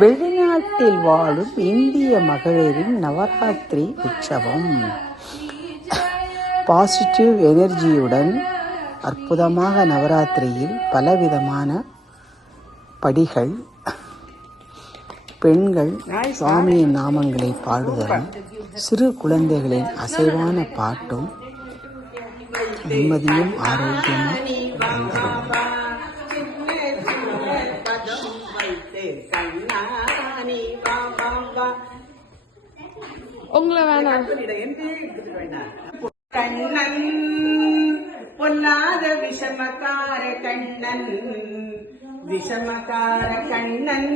வெளிநாட்டில் வாழும் இந்திய மகளிரின் நவராத்திரி உற்சவம். பாசிட்டிவ் எனர்ஜியுடன் அற்புதமாக நவராத்திரியில் பலவிதமான படிகள், பெண்கள் சுவாமியின் நாமங்களை பாடுதலும், சிறு குழந்தைகளின் அசைவான பாட்டும் நிம்மதியும் ஆரோக்கியமும் தரும். உங்களை வேணாம். கண்ணன் பொல்லாத விஷமக்கார கண்ணன், விஷமக்கார கண்ணன்,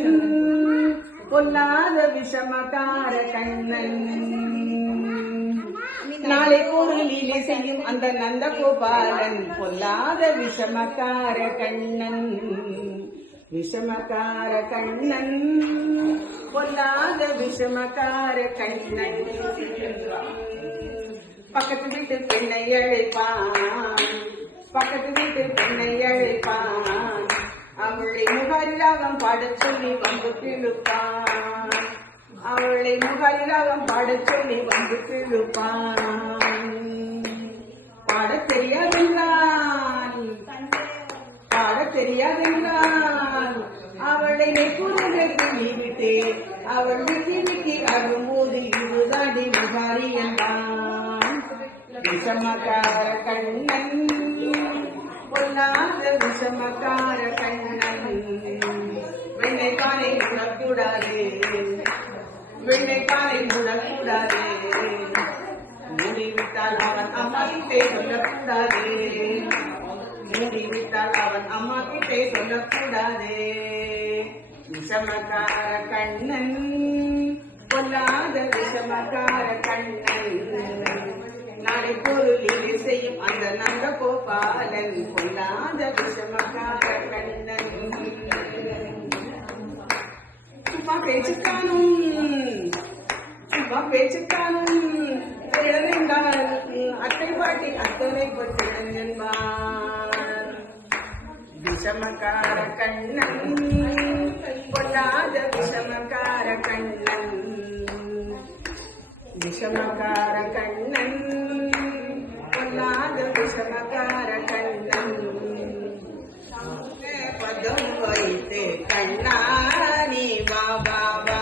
பொல்லாத விஷமக்கார கண்ணன். நாளை பொருளிலே செய்யும் அந்த நந்த கோபாலன், பொல்லாத விஷமக்கார கண்ணன், விஷமக்கார கண்ணன், பொல்லாத விஷமக்கார கண்ணன். பக்கத்து வீட்டு பெண்ணை அழைப்பான், பக்கத்து வீட்டு பெண்ணை அழைப்பான், அவளை முகரிராகம் பாடச் சொல்லி வந்து பிழுப்பான், அவளை முகரிராகம் பாடச் சொல்லி வந்து பிழுப்பான். பாடத் தெரியாதென்றான், பாடத் தெரியாதென்றான், அவளை நெக்குறதை துள்ளிவிட்டே அவள் விக்கி விக்கி அரும்போது இதுதாடி முகாரி என்றான். விஷமக்கார கண்ணன், பொல்லாத விஷமக்கார கண்ணன். வெண்ணைக்காலை முடக்கூடாது, வெண்ணைக்காலை முடக்கூடாது, மூடிவிட்டால் அவன் அம்மா கிட்டே சொல்லக்கூடாது, மூடிவிட்டால் அவன் அம்மா கிட்டே சொல்லக்கூடாது. விஷமக்கார கண்ணன், பொல்லாத விஷமக்கார கண்ணன். நாளை பொருளிலே செய்யும் அந்த நந்த கோபாலன், பொல்லாத விஷமக்கார கண்ணன். சும்மா பேச்சுக்கானும், சும்மா பேச்சுக்கானும் என்றால் அட்டை பாட்டி அத்தனை பற்றிடன் என்பார். விஷமக்கார கண்ணன், பொல்லாத விஷமக்கார கண்ணன், விஷமக்கார கண்ணன், பொல்லாத விஷமக்கார கண்ணன். பதம் வைத்து கண்ணா நீ வா வா வா,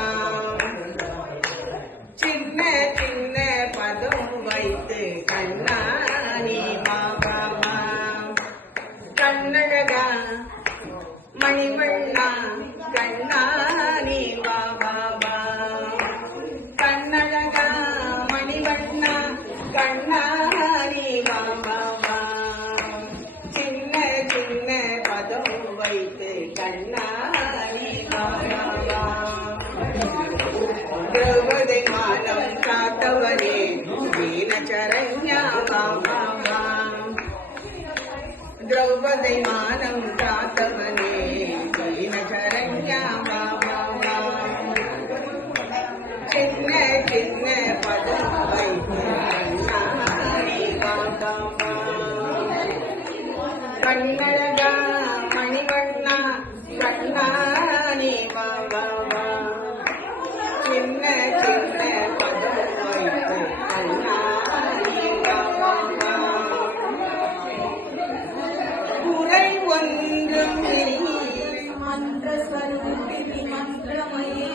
சின்ன சின்ன பதம் வைத்து கண்ணா நீ வா வா வா. கண்ணழகா மணிவண்ணா கண்ணா நீ வா வா வா. கண்ணழகா மணிவண்ணா கண்ணா நீ வா வா வா. சின்ன சின்ன பதம் வைத்து கண்ணா நீ வா வா வா. திரௌபதி மானம் காத்தவனே தீனச்சரண்யா வா வா வா. திரௌபதி மானம் காத்தவனே தீனச்சரண்யா வா வா வா. சின்ன சின்ன பதம் வைத்து கண்ணா நீ வா வா வா. கண்ணழகா மணிவண்ணா கண்ணா நீ வா வா வா. சின்ன சின்ன பதம் வைத்து கண்ணா நீ வா வா வா. குறை ஒன்றும் மந்திர ஸ்வரூபிணி மந்திரமயே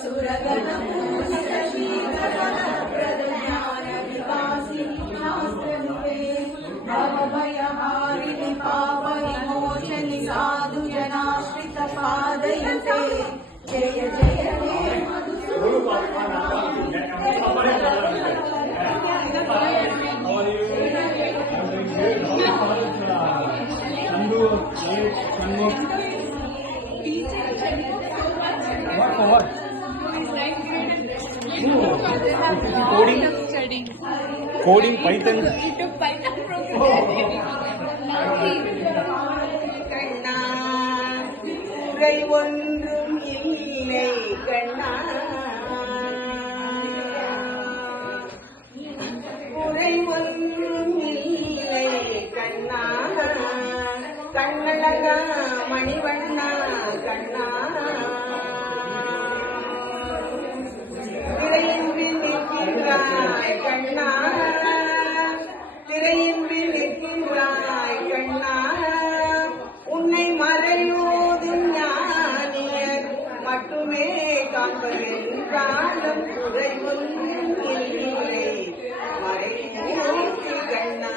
சுரகண பூஜித ஸ்ரீகரண பிரதஞான விகாசினி சாஸ்திரனுவே பவபயஹாரிணி பாப விமோசனி சாது ஜனாஸ்ரித பாதயதே ஜய ஜய ஹே Coding Python. கண்ணா குறை ஒன்றும் இல்லை கண்ணா, குறை ஒன்றும் இல்லை கண்ணா. கண்ணழகா மணிவண்ணா கண்ணா, காண்பர் என்றாலும் குறை ஒன்றும் இல்லை மறைமூர்த்தி கண்ணா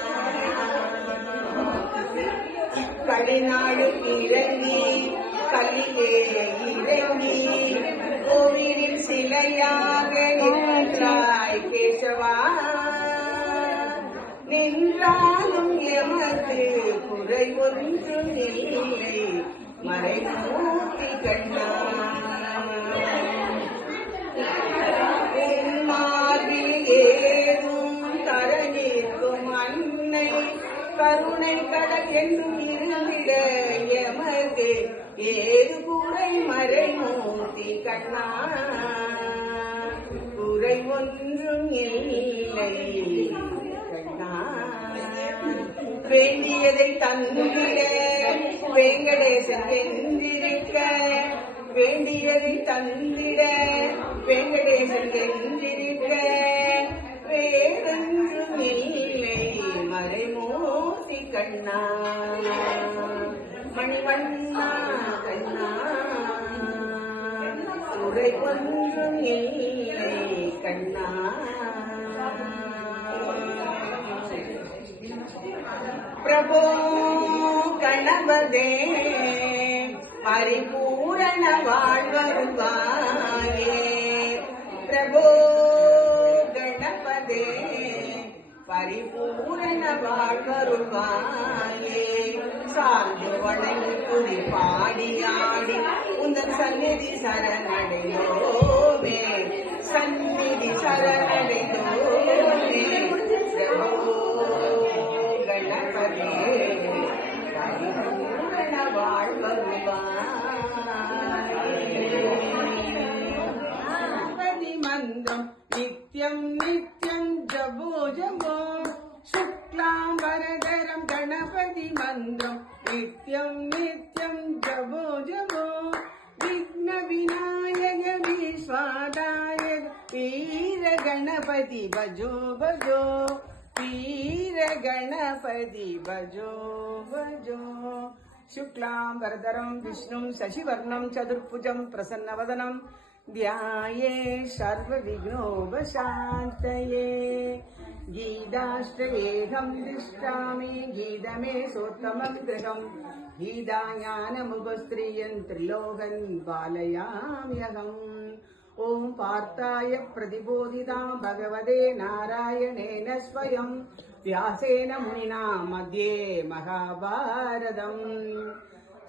கடிநாளும் இறங்கி கலிலே இறங்கி கோவிலில் சிலையாக நின்றாய் கேசவா நின்றாலும் எமக்கு குறை ஒன்றும் இல்லை மறைமூர்த்தி கண்ணா மார்பில் ஏதும் தரணிக்கும் அன்னை கருணை கடல் என்றும் இருந்திட எமக்கு ஏது குறை மறைமூர்த்தி கண்ணா குறை ஒன்றும் இல்லை கண்ணா வேண்டியதை தந்திட வெங்கடேசன் என்றிருக்க வேண்டியதை தந்திட வெங்கடேசன் என்றிருக்க வேறொன்றும் இல்லை மறைமூர்த்தி கண்ணா மணிவண்ணா கண்ணா குறை ஒன்றும் இல்லை கண்ணா பிரபோ கணபதே பரிபூரண வாழ்வருவாயே பிரபோ கணபதே பரிபூரண வாழ்வருவாயே சார்ந்து வணங்கி துதி பாடியாடி உந்தன் சந்நிதி சரணடைந்தோமே சந்நிதி சரணடைந்தோமே பிரபோ கணபதே பரிபூரண வாழ்வருவாயே மந்திரம் நித்யம் நித்யம் ஜபோ ஜபோ शुक्लांबरधरं गणपति मन्त्रं नित्यं नित्यं जपो जपो विघ्न विनायक विश्वादायक वीर गणपति भजो भजो वीर गणपति भजो भजो शुक्लांबरधरं विष्णुं शशिवर्णं चतुर्भुजं प्रसन्नवदनं ध्याये सर्वविघ्नोपशान्तये गीताष्टयेऽहं तिष्ठामि गीतमे सोत्तमं गृहं गीताज्ञानमुपस्त्रियं त्रिलोकं पालयाम्यहम् ॐ पार्थाय प्रतिबोधितां भगवते नारायणेन स्वयं व्यासेन मुनिना मध्ये महाभारतम्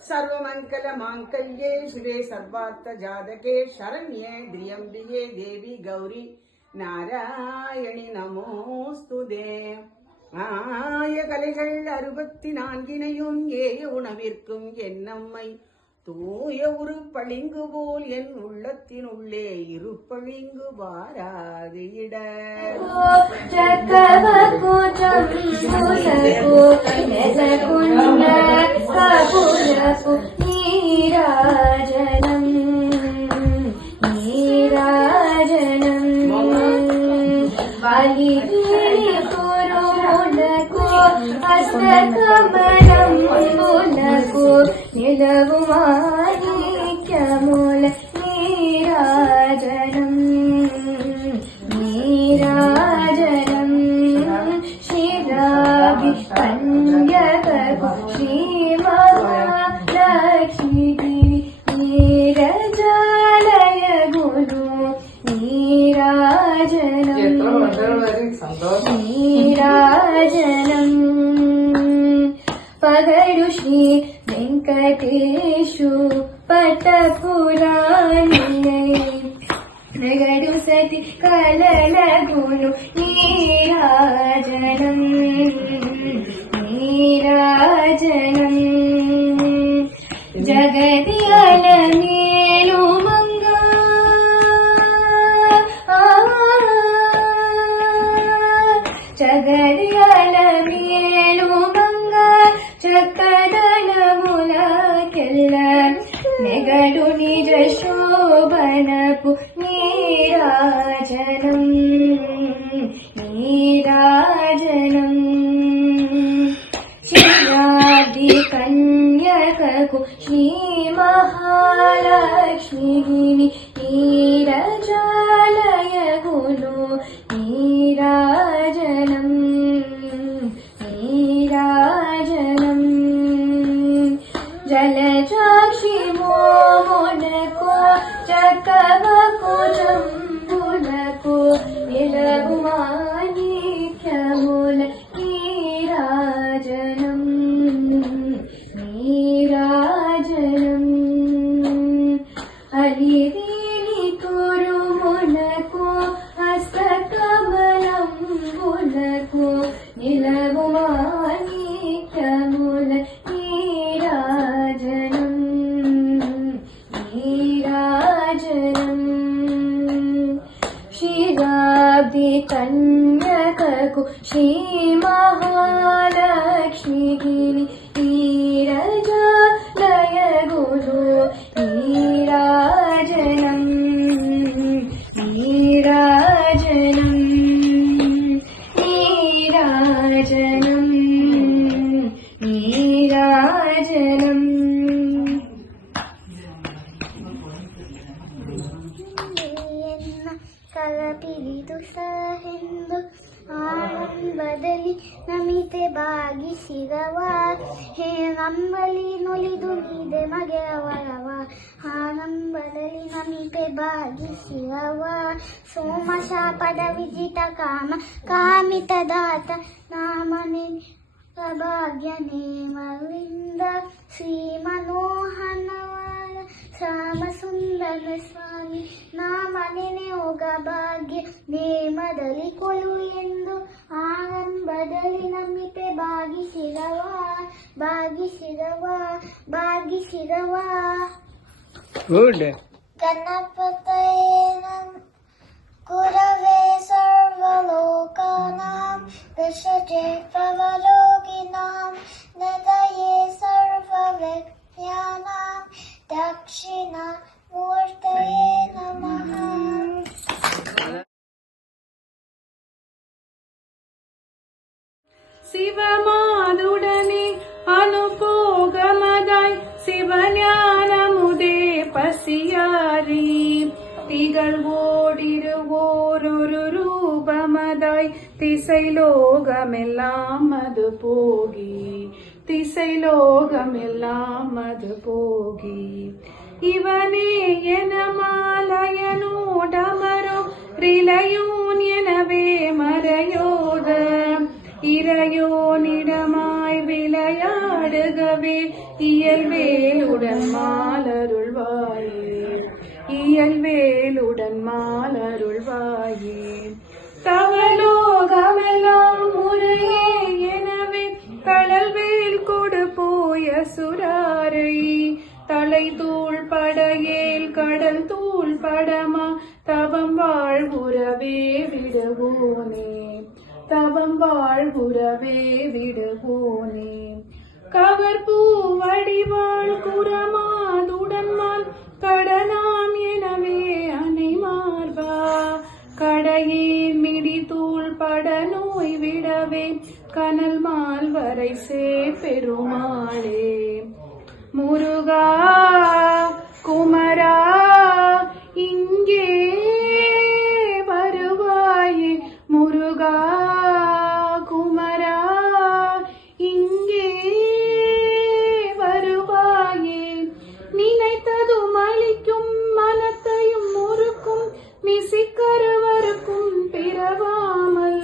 सर्वमङ्गलमाङ्गल्ये शिवे सर्वार्थजातके शरण्ये त्र्यम्बिके देवी गौरी நாராயணி நமோஸ்துதே ஆய கலைகள் 64 ஏய உணவிற்கும் என்னம்மை தூய உருப்பளிங்கு போல் என் உள்ளத்தினுள்ளே இருப்பளிங்கு வாராது இட நீராஜனம் நீராஜனம் हस्तकमलं मुनको निलवुमाणिक्यमूल नीराजनं नीराजनं श्रीराभि कन्यकको श्रीमहालक्ष्मीदेवी नीरजालय गुरु नीराजनं नीराजनं पगडु श्री वेंकटेशु पटपुराणियै नगडु सति कललगुनु नीराजनं नीराजनं जगदियल मेलु मंगा जगदियल मेलु मंगा चकडनमुलकेल्ल नेगडु निज शोभनपु नीराजनं नीराजनं श्रीराधि कन्यकको श्री महालक्ष्मी लक्ष्मीगिरि नीरजालयगुनु नीराजनम् नीराजनम् जलजाक्षि मोमुनको चकवको जम्बुनको निलगुमानिक्यमुल नीराजनम् नीराजनम् अलिवेलि तुरुमुनको हस्तकमलम्बुनको निलगुमानिक्यमुल नीराजनम् नीराजनम् श्रीराब्धि कन्यककु श्रीमहालक्ष्मीगिरि नीरजालयगुनु नीराजनम् नीराजनम् नीराजनम् नीराजनम् ಕಲಪಿರಿದು ಸಹೆಂದು ಆನಂದದಲ್ಲಿ ನಮಿತೆ ಭಾಗಿಸಿದವ ಹೇ ನಂಬಲಿ ನುಲಿದು ನೀದೆ ಮಗೆ ಅವರವ ಆನಂದದಲ್ಲಿ ನಮಿತೆ ಭಾಗಿಸಿದವ ಸೋಮಶಾಪದ ವಿಜಿತ ಕಾಮ ಕಾಮಿತ ದಾತ ನಾಮನೆ ಭಾಗ್ಯ ನೇಮವಿಂದ ಶ್ರೀ ಮನೋಹನವರ ಶ್ಯಾಮ ಸುಂದರ ಸ್ವಾಮಿ ನಾಮನೆ ಹೋಗ ಭಾಗ್ಯ ನೇಮದಲ್ಲಿ ಕೊಲು ಎಂದು ಆರಂಭದಲ್ಲಿ ನಮಿತೆ ಭಾಗಿಸಿದವ ಭಾಗಿಸಿದವ ಭಾಗಿಸಿದವ ಗುಡ್ ಗಣಪತಯೇ ಗುರವೇ ಸರ್ವಲೋಕಾನಾಂ ವಿಷಜೇ ಪ್ರವರೋಗಿನಾಂ ನದಯೇ ಸರ್ವವಿಜ್ಞಾನಾಂ ದಕ್ಷಿಣಾಮೂರ್ತಯೇ ನಮಃ. சிவமாதுடனே அனுபோகமதாய் சிவஞானமுதே பசியாரி திகழ்வோடிருவோரொரு ரூபமதாய் திசைலோகமெல்லாம் அது போகி திசைலோகமெல்லாம் அது போகி இவனே என மாலயனோடமரோ ரிலையோன் எனவே மறையோத இறையோனிடமாய் விளையாடுகவே இயல்வேலுடன் மாலருள்வாயே இயல்வேலுடன் மாலருள்வாயே தவலோகமெல்லாம் முறையே எனவே கடல்வேல் கொடு போய சுராரை தலை தூள் படையேல் கடல் தூள் படமா தவம் வாழ்வுறவே விடுவோனே தவம் வாழ்வுறவே விடுவோனே கவர்பூ வடிவாள் குரமாதுடன்மான் கடனாம் எனவே அனை மார்பா கடையேன் மிடி தூள் பட நோய் விடவே கனல் மால் வரை சே பெருமாளே முருகா குமரா இங்கே வருவாயே முருகா குமரா இங்கே வருவாயே நினைத்ததும் அளிக்கும் மனத்தையும் முறுக்கும் நிசிக்கருவருக்கும் பிறவாமல்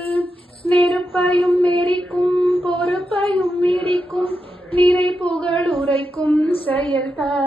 நெருப்பையும் மெரிக்கும் பொறுப்பையும் மிடிக்கும் நிறை புகழ் உரைக்கும் செயல்தாய்